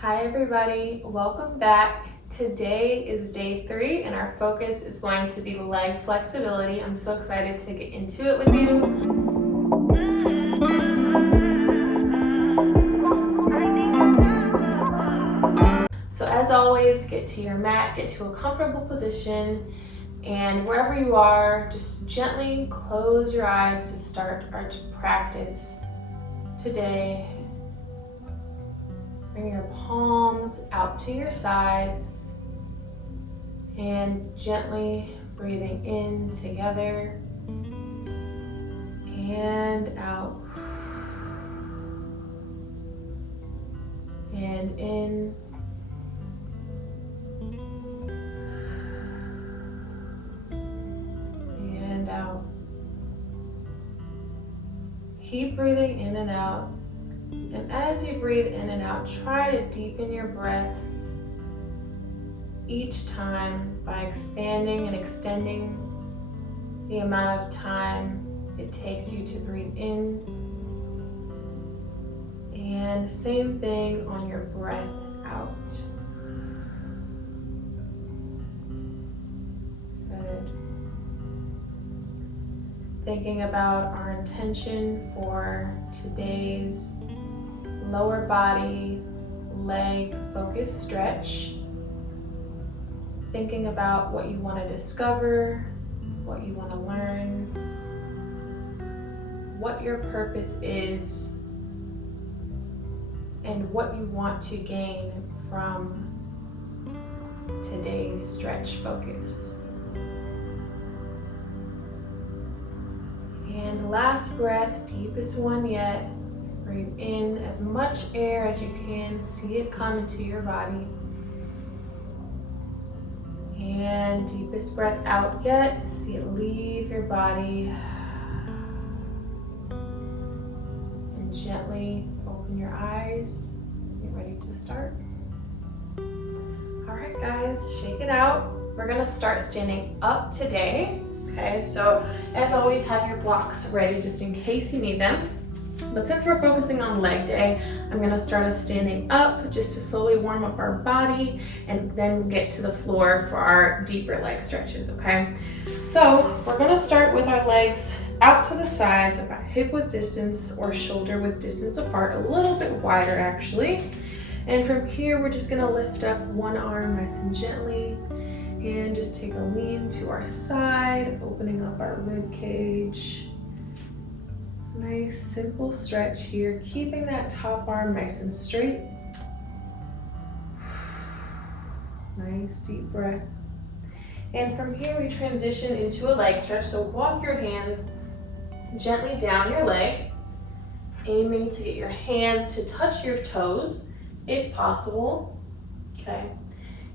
Hi everybody, welcome back. Today is day 3 and our focus is going to be leg flexibility. I'm so excited to get into it with you. So as always, get to your mat, get to a comfortable position, and wherever you are, just gently close your eyes to start our practice today. Bring your palms out to your sides and gently breathing in together and out and in and out. Keep breathing in and out. And as you breathe in and out, try to deepen your breaths each time by expanding and extending the amount of time it takes you to breathe in. And same thing on your breath out. Good. Thinking about our intention for today's lower body, leg focused stretch. Thinking about what you want to discover, what you want to learn, what your purpose is, and what you want to gain from today's stretch focus. And last breath, deepest one yet. Breathe in as much air as you can. See it come into your body. And deepest breath out yet. See it leave your body. And gently open your eyes. Get ready to start. All right, guys, shake it out. We're gonna start standing up today. Okay, so as always, have your blocks ready just in case you need them. But since we're focusing on leg day, I'm gonna start us standing up just to slowly warm up our body and then get to the floor for our deeper leg stretches, okay? So we're gonna start with our legs out to the sides, about hip width distance or shoulder width distance apart, a little bit wider actually. And from here, we're just gonna lift up one arm nice and gently and just take a lean to our side, opening up our rib cage. Nice simple stretch here, keeping that top arm nice and straight. Nice deep breath. And from here we transition into a leg stretch. So walk your hands gently down your leg, aiming to get your hands to touch your toes if possible. Okay.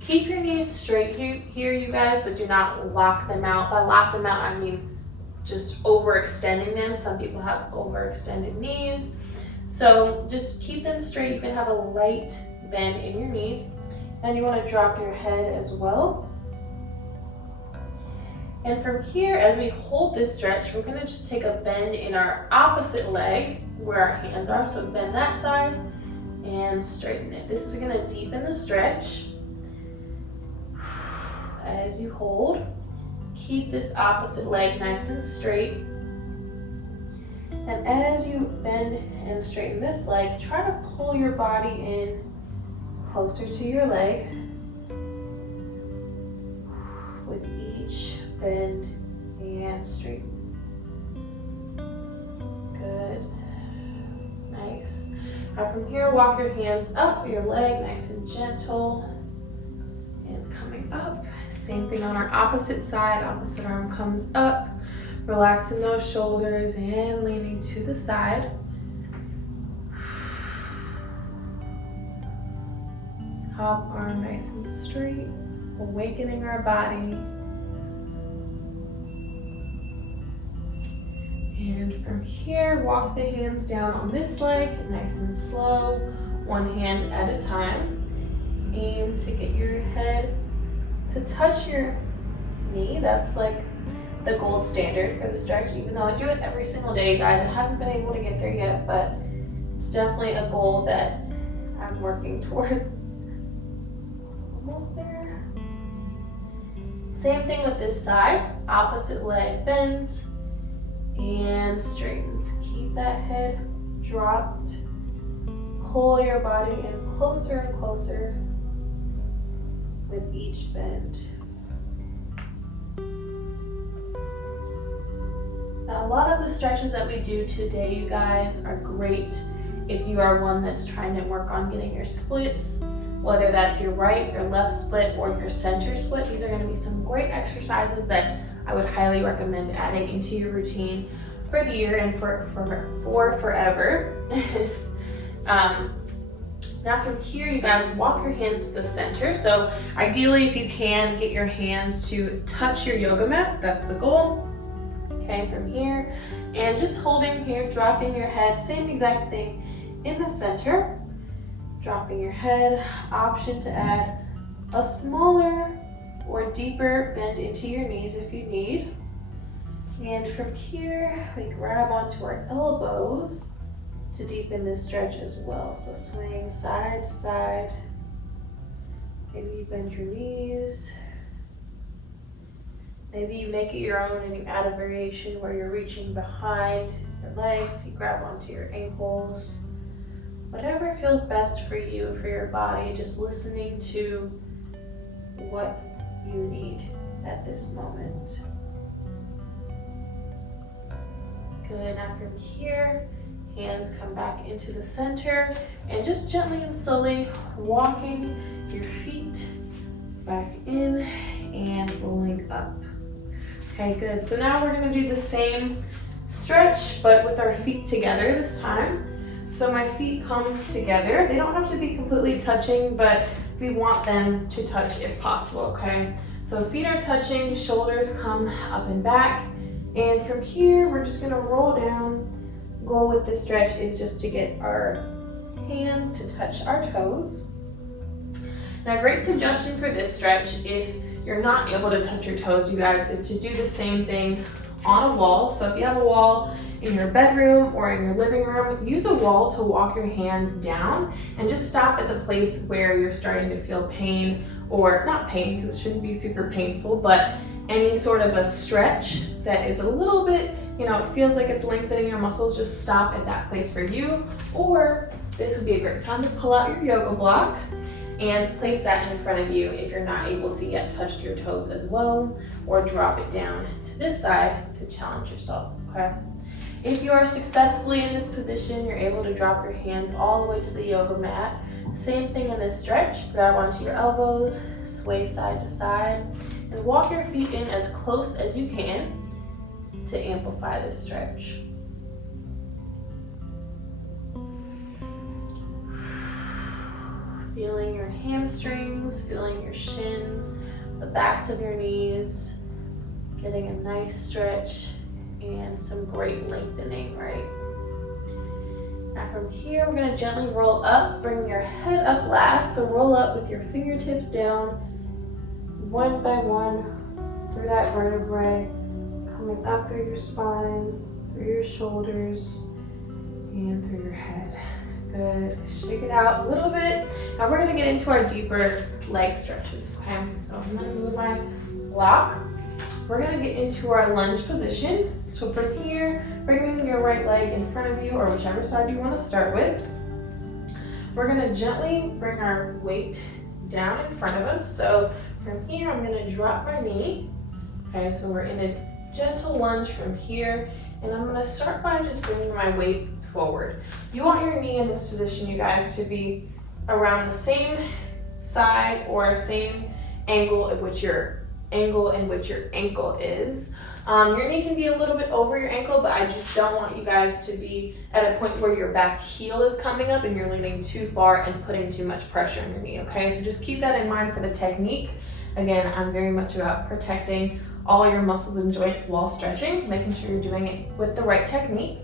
Keep your knees straight here, you guys, but do not lock them out. By lock them out, I mean just overextending them. Some people have overextended knees. So just keep them straight. You can have a light bend in your knees. And you want to drop your head as well. And from here, as we hold this stretch, we're going to just take a bend in our opposite leg where our hands are. So bend that side and straighten it. This is going to deepen the stretch. As you hold, keep this opposite leg nice and straight. And as you bend and straighten this leg, try to pull your body in closer to your leg with each bend and straighten. Good. Nice. Now from here, walk your hands up your leg, nice and gentle. And coming up. Same thing on our opposite side. Opposite arm comes up. Relaxing those shoulders and leaning to the side. Top arm nice and straight. Awakening our body. And from here, walk the hands down on this leg, nice and slow, one hand at a time. Aim to get your head to touch your knee. That's like the gold standard for the stretch, even though I do it every single day, guys. I haven't been able to get there yet, but it's definitely a goal that I'm working towards. Almost there. Same thing with this side. Opposite leg bends and straightens. Keep that head dropped. Pull your body in closer and closer with each bend. Now, a lot of the stretches that we do today, you guys, are great if you are one that's trying to work on getting your splits, whether that's your right, your left split, or your center split. These are going to be some great exercises that I would highly recommend adding into your routine for the year and for forever. Now from here, you guys walk your hands to the center. So ideally, if you can, get your hands to touch your yoga mat. That's the goal. Okay, from here, and just holding here, dropping your head, same exact thing in the center. Dropping your head, option to add a smaller or deeper bend into your knees if you need. And from here, we grab onto our elbows to deepen this stretch as well. So swaying side to side. Maybe you bend your knees. Maybe you make it your own and you add a variation where you're reaching behind your legs. You grab onto your ankles. Whatever feels best for you, for your body, just listening to what you need at this moment. Good, now from here, hands come back into the center and just gently and slowly walking your feet back in and rolling up. Okay, good. So now we're gonna do the same stretch, but with our feet together this time. So my feet come together. They don't have to be completely touching, but we want them to touch if possible, okay? So feet are touching, shoulders come up and back. And from here, we're just gonna roll down. Goal with this stretch is just to get our hands to touch our toes. Now, a great suggestion for this stretch, if you're not able to touch your toes, you guys, is to do the same thing on a wall. So if you have a wall in your bedroom or in your living room, use a wall to walk your hands down and just stop at the place where you're starting to feel pain, or not pain because it shouldn't be super painful, but any sort of a stretch that is a little bit, it feels like it's lengthening your muscles. Just stop at that place for you. Or this would be a great time to pull out your yoga block and place that in front of you if you're not able to yet touch your toes as well, or drop it down to this side to challenge yourself, okay? If you are successfully in this position, you're able to drop your hands all the way to the yoga mat. Same thing in this stretch. Grab onto your elbows, sway side to side, and walk your feet in as close as you can to amplify this stretch. Feeling your hamstrings, feeling your shins, the backs of your knees, getting a nice stretch and some great lengthening, right? Now from here, we're gonna gently roll up, bring your head up last. So roll up with your fingertips down, one by one, through that vertebrae, coming up through your spine, through your shoulders, and through your head. Good, shake it out a little bit. Now we're gonna get into our deeper leg stretches, okay? So I'm gonna move my block. We're gonna get into our lunge position. So from here, bringing your right leg in front of you, or whichever side you wanna start with. We're gonna gently bring our weight down in front of us. So from here, I'm gonna drop my knee. Okay, so we're in a gentle lunge from here, and I'm gonna start by just bringing my weight forward. You want your knee in this position, you guys, to be around the same side or same angle in which your ankle is. Your knee can be a little bit over your ankle, but I just don't want you guys to be at a point where your back heel is coming up and you're leaning too far and putting too much pressure on your knee, okay? So just keep that in mind for the technique. Again, I'm very much about protecting all your muscles and joints while stretching, making sure you're doing it with the right technique.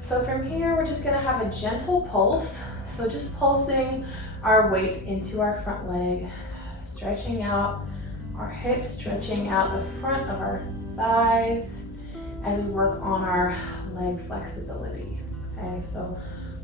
So from here, we're just gonna have a gentle pulse. So just pulsing our weight into our front leg, stretching out our hips, stretching out the front of our thighs as we work on our leg flexibility. Okay, so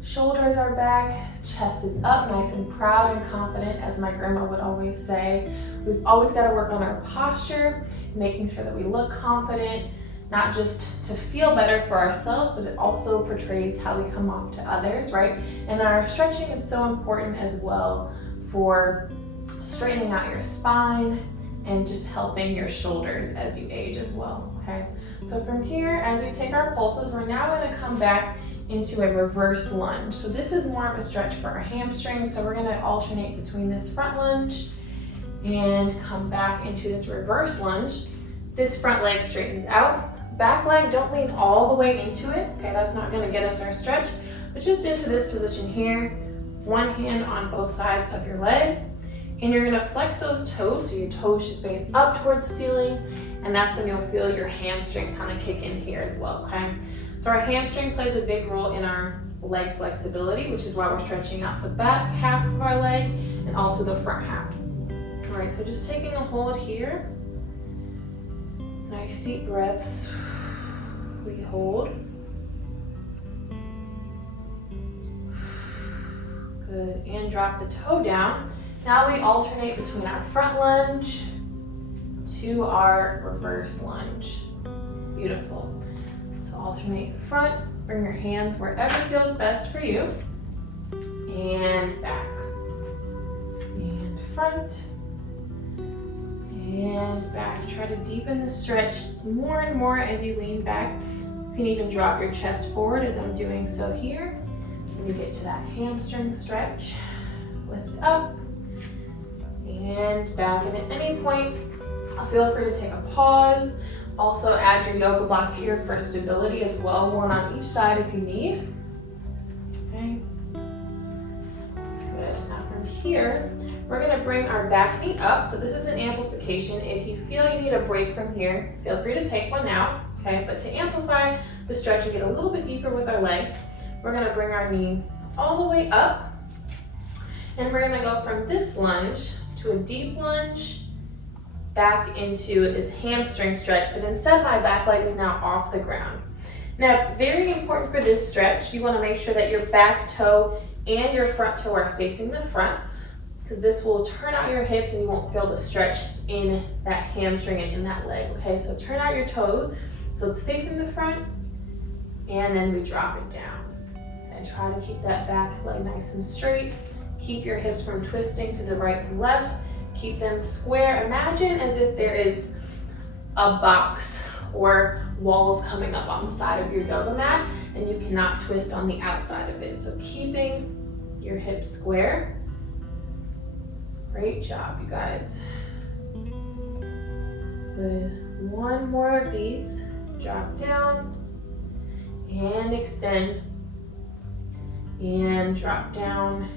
Shoulders are back, chest is up, nice and proud and confident, as my grandma would always say. We've always got to work on our posture, making sure that we look confident, not just to feel better for ourselves, but it also portrays how we come off to others, right? And our stretching is so important as well for straightening out your spine and just helping your shoulders as you age as well, okay? So from here, as we take our pulses, we're now going to come back into a reverse lunge. So this is more of a stretch for our hamstrings. So we're going to alternate between this front lunge and come back into this reverse lunge. This front leg straightens out. Back leg, don't lean all the way into it. Okay, that's not going to get us our stretch, but just into this position here. One hand on both sides of your leg. And you're going to flex those toes, so your toes should face up towards the ceiling. And that's when you'll feel your hamstring kind of kick in here as well, okay? So our hamstring plays a big role in our leg flexibility, which is why we're stretching out the back half of our leg and also the front half. All right, so just taking a hold here. Nice deep breaths. We hold. Good, and drop the toe down. Now we alternate between our front lunge to our reverse lunge. Beautiful. So alternate front, bring your hands wherever feels best for you, and back, and front, and back. Try to deepen the stretch more and more as you lean back. You can even drop your chest forward as I'm doing so here. When you get to that hamstring stretch, lift up, and back. And at any point, feel free to take a pause. Also add your yoga block here for stability as well, one on each side if you need. Okay. Good. Now from here, we're going to bring our back knee up. So this is an amplification. If you feel you need a break from here, feel free to take one now. Okay. But to amplify the stretch and get a little bit deeper with our legs, we're going to bring our knee all the way up. And we're going to go from this lunge to a deep lunge, back into this hamstring stretch, but instead my back leg is now off the ground. Now, very important for this stretch, you want to make sure that your back toe and your front toe are facing the front, because this will turn out your hips and you won't feel the stretch in that hamstring and in that leg, okay? So turn out your toe so it's facing the front, and then we drop it down. And try to keep that back leg nice and straight. Keep your hips from twisting to the right and left. Keep them square. Imagine as if there is a box or walls coming up on the side of your yoga mat and you cannot twist on the outside of it. So keeping your hips square. Great job, you guys. Good. One more of these. Drop down and extend and drop down.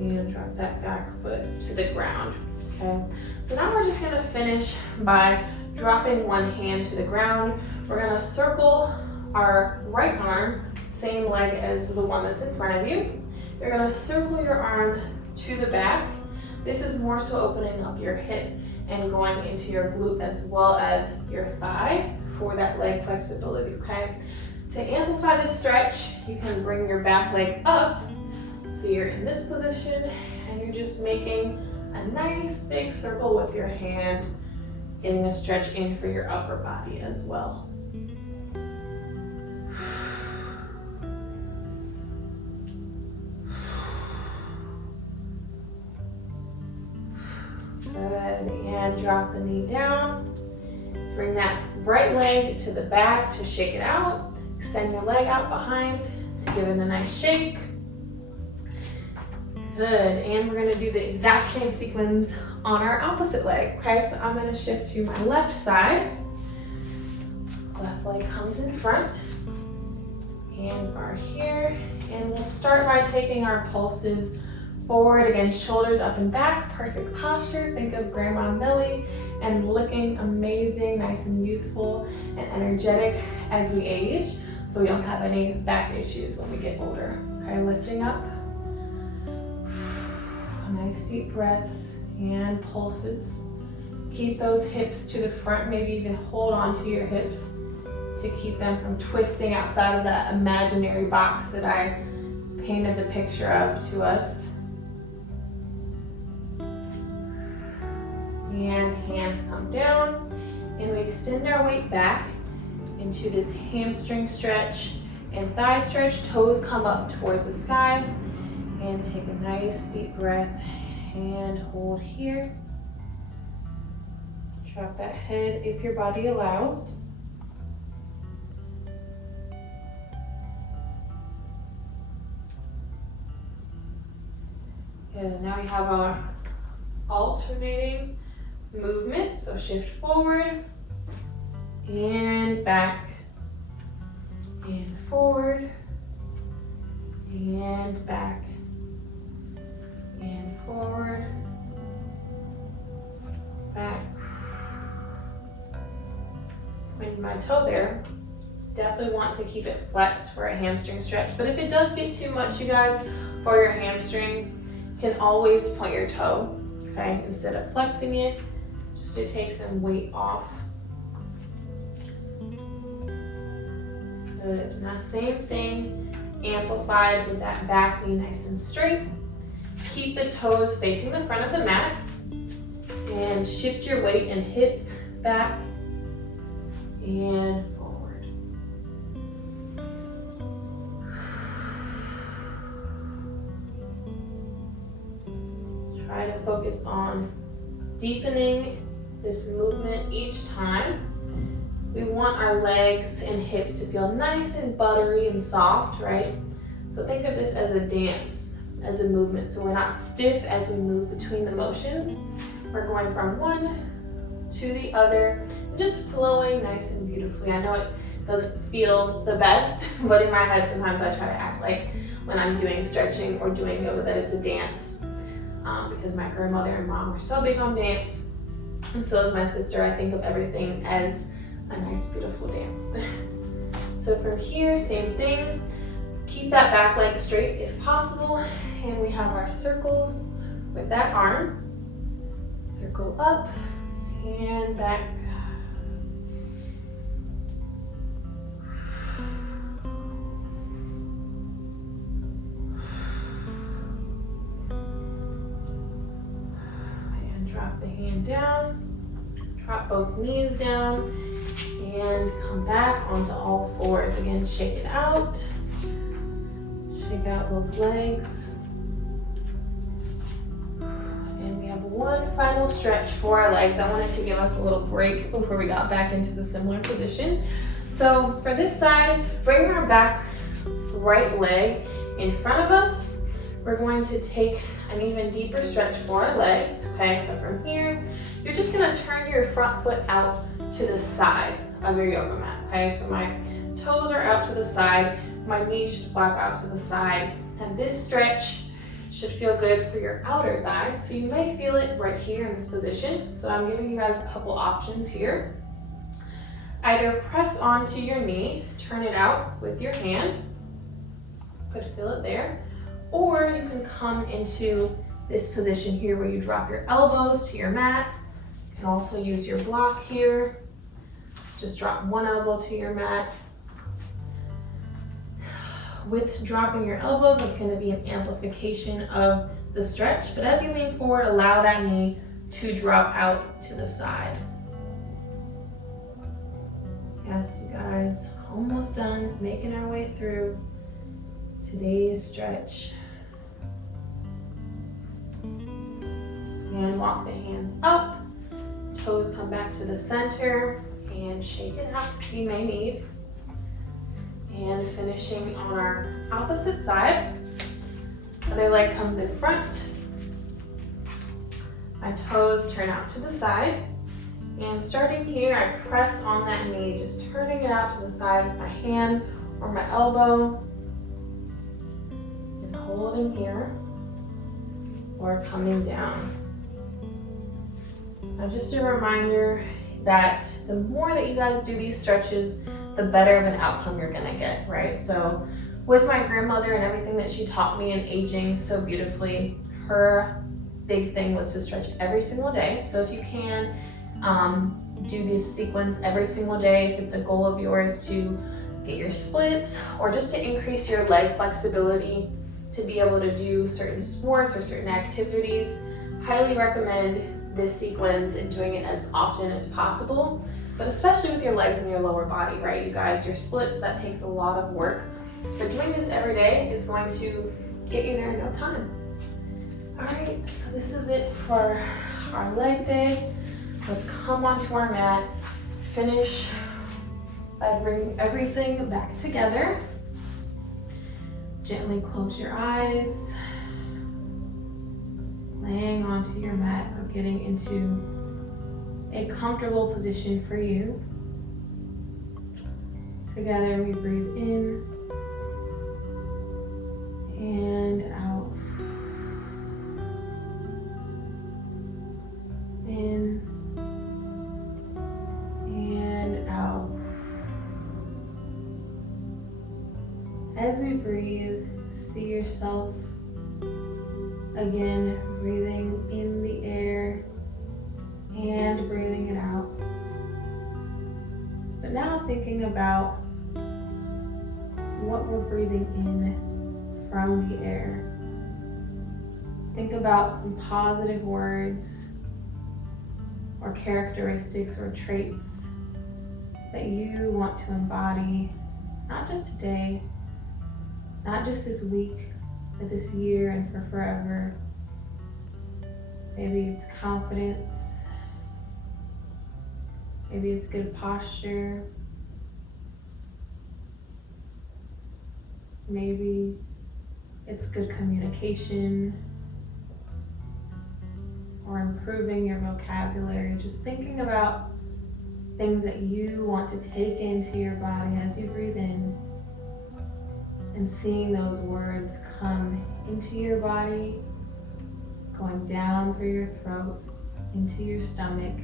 And drop that back foot to the ground, okay? So now we're just gonna finish by dropping one hand to the ground. We're gonna circle our right arm, same leg as the one that's in front of you. You're gonna circle your arm to the back. This is more so opening up your hip and going into your glute as well as your thigh for that leg flexibility, okay? To amplify this stretch, you can bring your back leg up. So you're in this position and you're just making a nice big circle with your hand, getting a stretch in for your upper body as well. Good, and drop the knee down. Bring that right leg to the back to shake it out. Extend your leg out behind to give it a nice shake. Good, and we're gonna do the exact same sequence on our opposite leg, okay? So I'm gonna shift to my left side. Left leg comes in front. Hands are here, and we'll start by taking our pulses forward. Again, shoulders up and back, perfect posture. Think of Grandma Millie and looking amazing, nice and youthful and energetic as we age, so we don't have any back issues when we get older. Okay, lifting up. Nice deep breaths and pulses. Keep those hips to the front, maybe even hold on to your hips to keep them from twisting outside of that imaginary box that I painted the picture of to us. And hands come down, and we extend our weight back into this hamstring stretch and thigh stretch. Toes come up towards the sky, and take a nice deep breath and hold here. Drop that head if your body allows. And now we have our alternating movement. So shift forward and back and forward and back and forward, back. With my toe there, definitely want to keep it flexed for a hamstring stretch. But if it does get too much, you guys, for your hamstring, you can always point your toe, okay? Instead of flexing it, just to take some weight off. Good. Now same thing, amplified with that back knee nice and straight. Keep the toes facing the front of the mat and shift your weight and hips back and forward. Try to focus on deepening this movement each time. We want our legs and hips to feel nice and buttery and soft, right? So think of this as a dance, as a movement. So we're not stiff as we move between the motions. We're going from one to the other, just flowing nice and beautifully. I know it doesn't feel the best, but in my head sometimes I try to act like when I'm doing stretching or doing yoga that it's a dance, because my grandmother and mom were so big on dance, and so is my sister. I think of everything as a nice, beautiful dance. So from here, same thing. Keep that back leg straight if possible, and we have our circles with that arm. Circle up and back. And drop the hand down. Drop both knees down and come back onto all fours. Again, shake it out. Shake out both legs. And we have one final stretch for our legs. I wanted to give us a little break before we got back into the similar position. So for this side, bring our back right leg in front of us. We're going to take an even deeper stretch for our legs. Okay, so from here, you're just gonna turn your front foot out to the side of your yoga mat. Okay, so my toes are out to the side, my knees should flap out to the side, and this stretch should feel good for your outer thigh. So you may feel it right here in this position. So I'm giving you guys a couple options here. Either press onto your knee, turn it out with your hand. Could feel it there. Or you can come into this position here where you drop your elbows to your mat. You can also use your block here. Just drop one elbow to your mat. With dropping your elbows, it's going to be an amplification of the stretch. But as you lean forward, allow that knee to drop out to the side. Yes, you guys, almost done, making our way through today's stretch. And walk the hands up, toes come back to the center, and shake it out if you may need. And finishing on our opposite side. Other leg comes in front. My toes turn out to the side. And starting here, I press on that knee, just turning it out to the side with my hand or my elbow. And holding here, or coming down. Now just a reminder that the more that you guys do these stretches, the better of an outcome you're gonna get, right? So with my grandmother and everything that she taught me in aging so beautifully, her big thing was to stretch every single day. So if you can, do this sequence every single day. If it's a goal of yours to get your splits or just to increase your leg flexibility, to be able to do certain sports or certain activities. Highly recommend this sequence and doing it as often as possible, but especially with your legs and your lower body, right? You guys, your splits, that takes a lot of work, but doing this every day is going to get you there in no time. All right, so this is it for our leg day. Let's come onto our mat, finish by bringing everything back together. Gently close your eyes, laying onto your mat or getting into a comfortable position for you. Together we breathe in and out. In and out. As we breathe, see yourself again breathing in the air and breathing it out. But now thinking about what we're breathing in from the air. Think about some positive words or characteristics or traits that you want to embody, not just today, not just this week, but this year and for forever. Maybe it's confidence, maybe it's good posture, maybe it's good communication, or improving your vocabulary. Just thinking about things that you want to take into your body as you breathe in, and seeing those words come into your body, going down through your throat, into your stomach,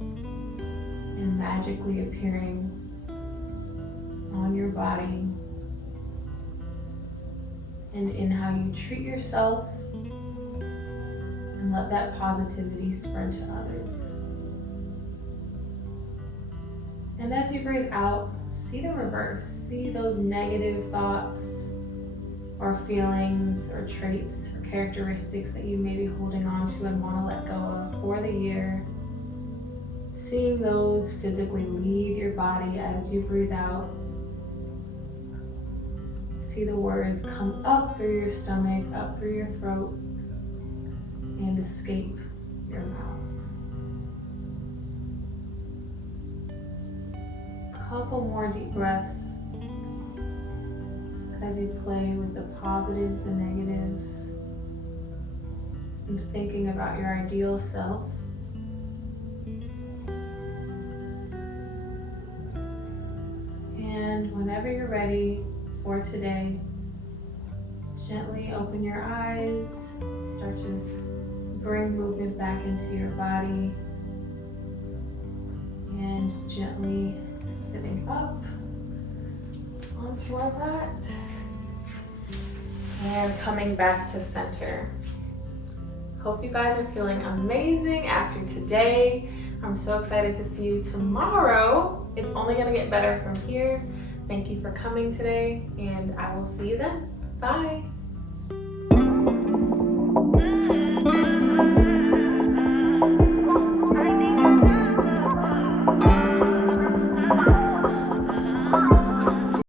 and magically appearing on your body, and in how you treat yourself, and let that positivity spread to others. And as you breathe out, see the reverse. See those negative thoughts or feelings or traits or characteristics that you may be holding on to and want to let go of for the year. Seeing those physically leave your body as you breathe out. See the words come up through your stomach, up through your throat, and escape your mouth. Couple more deep breaths as you play with the positives and negatives and thinking about your ideal self. And whenever you're ready for today, gently open your eyes, start to bring movement back into your body, and gently sitting up onto our mat and coming back to center. Hope you guys are feeling amazing after today. I'm so excited to see you tomorrow. It's only going to get better from here. Thank you for coming today, and I will see you then. Bye.